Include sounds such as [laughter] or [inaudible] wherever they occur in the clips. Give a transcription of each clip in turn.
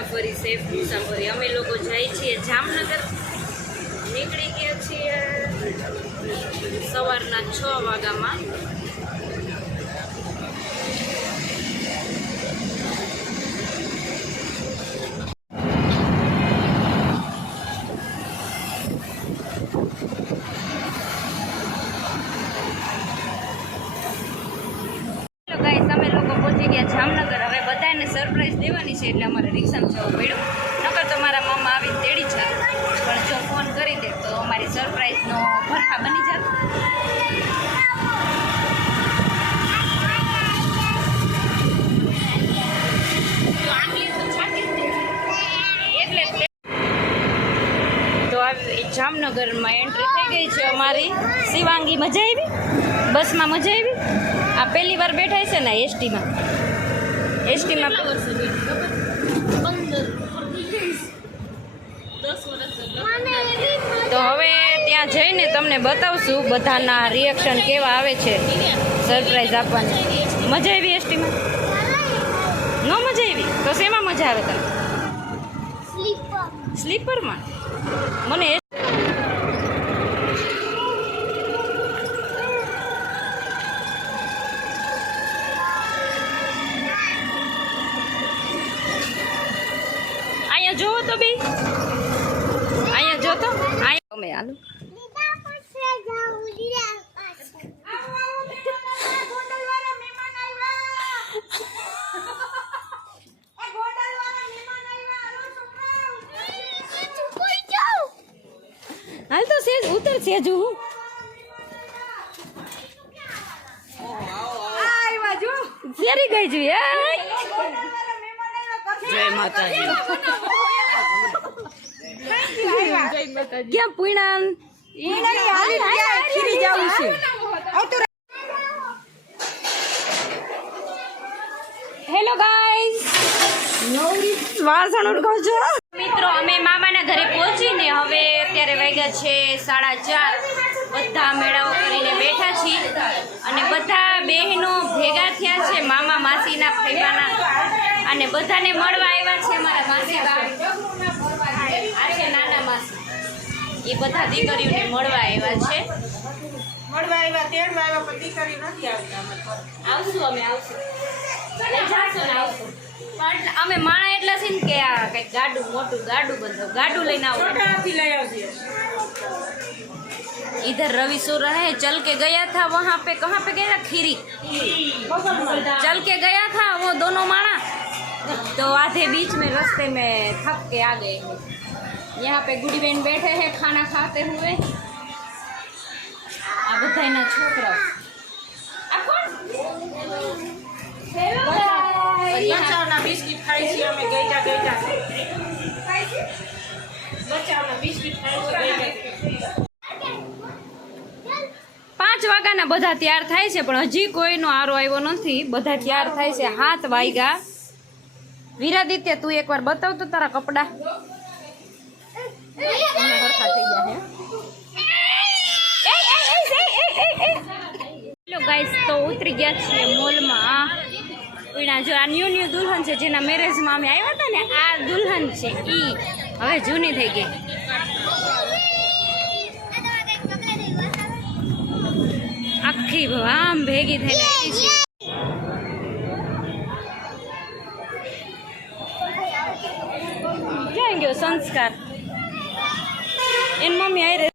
મુસાફરી સેફ મુસાફરી અમે લોકો જઈએ છીએ જામનગર. નીકળી ગયા છીએ સવારના છ વાગ્યામાં. છે એટલે અમારે રિક્ષામાં જવું પડ્યું. નકર તો મારા મમ્મા આવી તેડી છે પણ જો ફોન કરી દે તો અમારી સરપ્રાઈઝનો ભરખા બની જાત. જામનગરમાં એન્ટ્રી થઈ ગઈ છે અમારી. શિવાંગી મજા આવી? બસમાં મજા આવી? આ પહેલી વાર બેઠાય છે ને એસટીમાં? એસટીમાં તો હવે ત્યાં જઈને તમને બતાવશું બધાના રિએક્શન કેવા આવે છે. સરપ્રાઈઝ આપવાની. મજા આવી એસટીમાં? ન મજા આવી? તો શેમાં મજા આવે તમને સ્લીપરમાં. મને અહીંયા જોવો તો બે. અમે હાલો તો સેજ ઉતર સેજ શેરી ગઈ જોઈએ જય માતાજી. ક્યાં પૂણાન ખીરી જવું છે હેલો ગાઈસ. વાસણ ઉડકો છો મિત્રો અમે મામાના ઘરે પહોંચીને હવે અત્યારે વાગ્યા છે સાડા ચાર. બધા મેળાઓ કરીને બેઠા છીએ અને બધા બહેનો ભેગા થયા છે મામા માસીના ફૈબાના અને બધાને મળવા આવ્યા છે મારા માસી બા. એ બધા દીકરીઓને મળવા આવ્યા છે મળવા આવ્યા તેડવા આવ્યા પણ દીકરી નથી આવતા અમારે ઘરે. આવશું અમે આવશું એટલે જાશું ને આવશું પણ અમે માણા એટલા છે ને કે આ કંઈક ગાડું મોટું ગાડું બધું ગાડું લઈને આવો છોટાથી લઈ આવજે इधर रवि सो रहे हैं चल के गया था वहाँ पे कहाँ पे गया था खीरी चल के गया था वो दोनों माणा तो आधे बीच में रास्ते में थक के आ गए हैं यहाँ पे गुडी बहन बैठे हैं खाना खाते हुए આ બધા એના છોકરાઓ આ કોણ Hello guys. બચાવના બિસ્કિટ ખાઈ છીએ અમે ગઈટા ગઈટા બચાવના બિસ્કિટ ખાઈ છીએ ગઈટા પાંચ વાગ્યાના બધા તૈયાર થાય છે પણ હજી કોઈનો આરો આવ્યો નથી બધા તૈયાર થાય છે હાથ વાગ્યા વિરાદિત્ય તું એકવાર બતાવ તો તારા કપડા હરખા થઈ ગયા હે હેલો ગાઈસ, તો ઉતરી ગયા છીએ મોલમાં. પીણા જો આ ન્યુ ન્યુ દુલ્હન છે જેના મેરેજમાં અમે આવ્યા હતા ને, આ દુલ્હન છે ઈ. હવે જૂની થઈ ગઈ. આખી આમ ભેગી થઈને આવી છે. ક્યાં ગયો સંસ્કાર? એન મમ્મી આઈ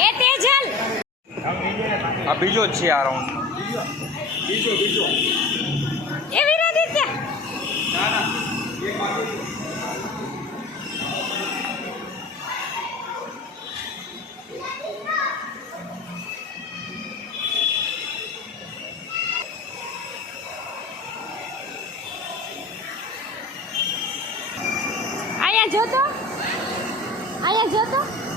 એ તેજલ. આ બીજો જ છે આ રાઉન્ડ બીજો બીજો એ વિરાદિત્ય ના ના એક બાકી અહીંયા જોતો? અહીંયા જોતો?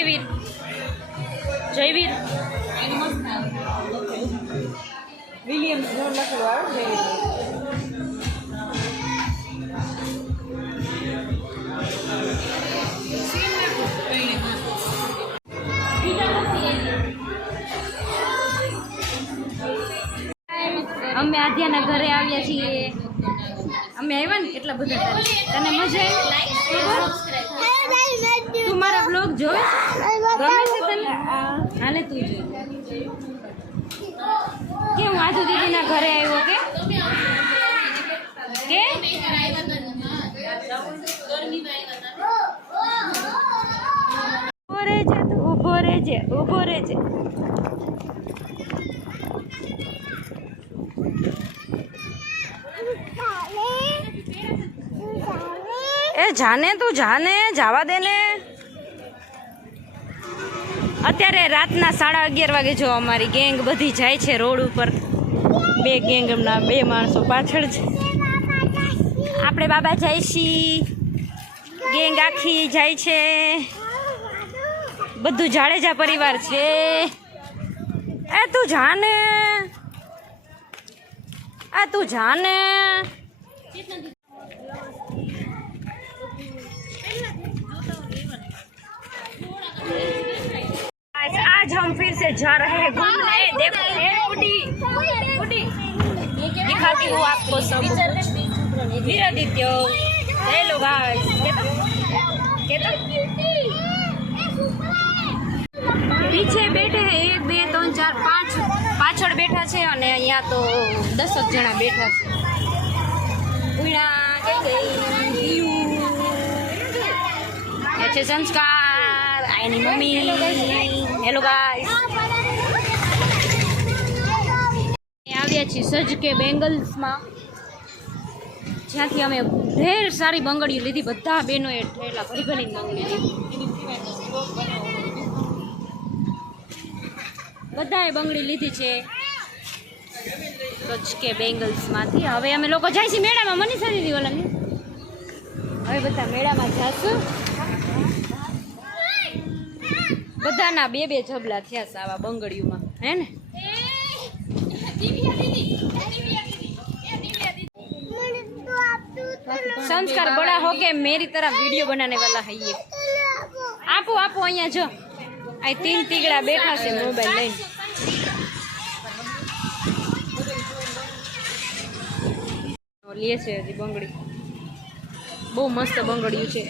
જયવીર. જયવીર. વિલિયમ્સ જેવું લખેલું અમે આધ્યાના ઘરે આવ્યા છીએ. અમે આવ્યા ને કેટલા બધા. તને મજા આવી? તું મારા બ્લોગ જોવે ગમે છે તને હાલે તું જો કે હું આજુ દીદીના ઘરે આવ્યો કે? કે? ઊભો રહેજે તું ઊભો રહેજે ઊભો રહેજે. એ જાને તું જાને જવા દે ને અત્યારે રાતના સાડા અગિયાર વાગે જો અમારી ગેંગ બધી જાય છે રોડ ઉપર. બે ગેંગ એમના બે માણસો પાછળ છે. આપણે બાબા જાય છીએ ગેંગ આખી જાય છે. બધું જાડેજા પરિવાર છે. એ તું જાને. આ તું જાને. आज आज हम फिर से जा रहे हैं घूमने देखो ये उड़ी उड़ी दिखाती हूँ आपको सब वीरादित्य हेलो गाइस કેતો પીછે બેઠે હે એક બે ત્રણ ચાર પાંચ પાછળ બેઠા છે અને અહીંયા તો દસક જણા બેઠા છે ઉઈણા કઈ ગઈ એ છે સંસ્કાર આ એની મમ્મી હેલો ગાઈસ આવ્યા છીએ સજ કે બેંગલ્સમાં. જ્યાંથી અમે ઢેર સારી બંગડીઓ લીધી. બધા બહેનોએ ઠેલા ભરી ભરીને બંગડી બધાએ બંગડી લીધી છે સજ કે બેંગલ્સમાંથી. હવે અમે લોકો જાય છીએ મેળામાં. મનીષા દીદી ઓલાની. હવે બધા મેળામાં જાશું. બધાના બે બે જબલા થયા છે આવા બંગડીઓમાં. હે ને? સંસ્કાર બડા હો કે મેરી તરફ વીડિયો બનાને વાલા હૈયે આપો આપો અહીંયા જો. આ તીન તીગડા બેઠા છે મોબાઈલ લઈને. લે છે હજી બંગડી. બહુ મસ્ત બંગડિયું છે.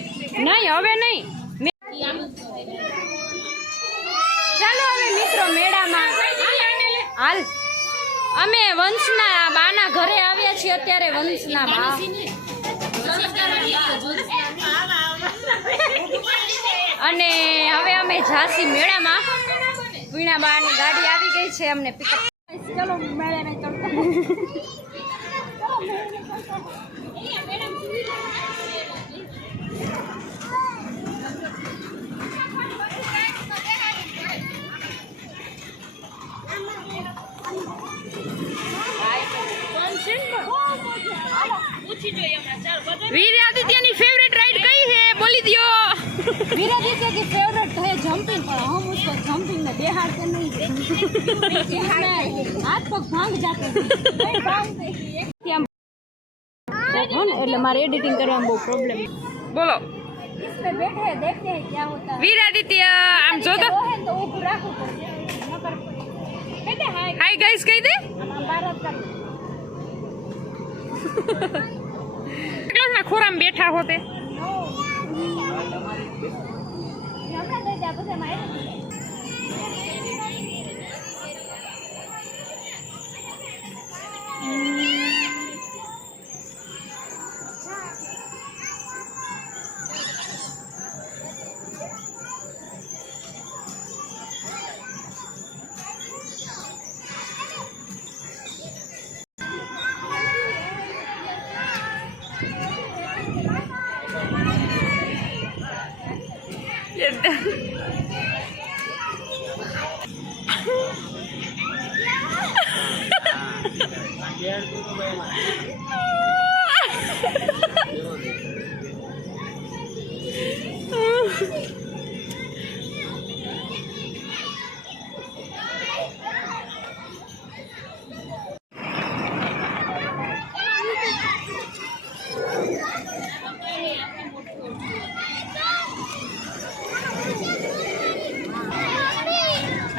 નહીં, હવે નહીં. અમે વંશના બાના ઘરે આવ્યા છીએ અત્યારે વંશના બા. અને હવે અમે ઝાંસી મેળામાં વીણા બાની ગાડી આવી ગઈ છે અમને પિકઅપ ચલો મેળાને ચડતા વીર આદિત્યની ફેવરેટ રાઈડ કઈ है બોલી दियो वीरादित्य की फेवरेट है जंपिंग पर हम उसको जंपिंग में बिहारते नहीं हैं। हाथ पग भांग जाते हैं नहीं भांगते हैं। હો ને એટલે મારે એડિટિંગ કરવામાં બહુ પ્રોબ્લેમ બોલો इस पे बैठे हैं देखते हैं क्या होता है વીર આદિત્ય આમ જો તો वो है तो ऊपर રાખવું પડશે નકર બેટા હાય હાય ગાઈસ કહી દે આમાં ભારત [laughs] કા ક્લાસના ખોરામાં બેઠા હોતે. હમણાં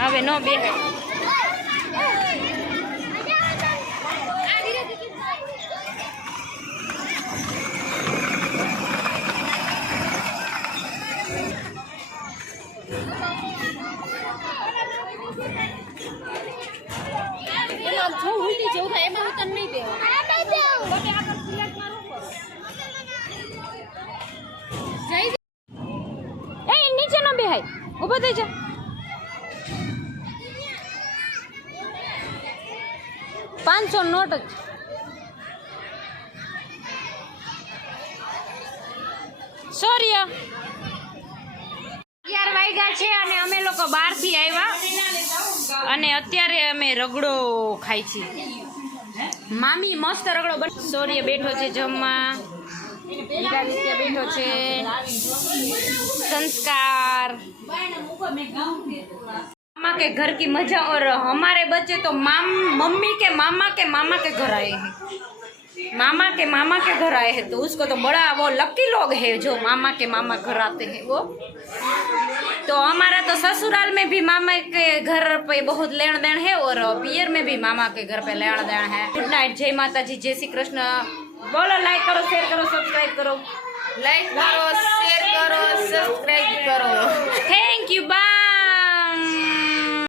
હવે નો બે એમાં જો ઉલટી જેવું થાય એમાં ઉતર નહીં દેવું. થઈ જા. પાંચસો નોટ જ. સોરી વાગ્યા છે અને અમે લોકો બહારથી આવ્યા અને અત્યારે અમે રગડો ખાઈ છીએ મામી મસ્ત રગડો બન સૌર્ય બેઠો છે જમવા હીરાદિત્ય બેઠો છે संस्कार मामा के घर की मजा और हमारे बच्चे तो माम मम्मी के मामा के मामा के घर आए हैं मामा के मामा के घर आए हैं तो उसको तो बड़ा वो लकी लोग है जो मामा के मामा घर आते हैं वो तो हमारा तो ससुराल में भी मामा के घर पे बहुत लेन देन है और पियर में भी मामा के घर पे लेन देन है गुड नाइट जय माता जी जय श्री कृष्ण बोलो लाइक करो शेयर करो सब्सक्राइब करो लाइक करो शेयर करो सब्सक्राइब करो थैंक यू बाय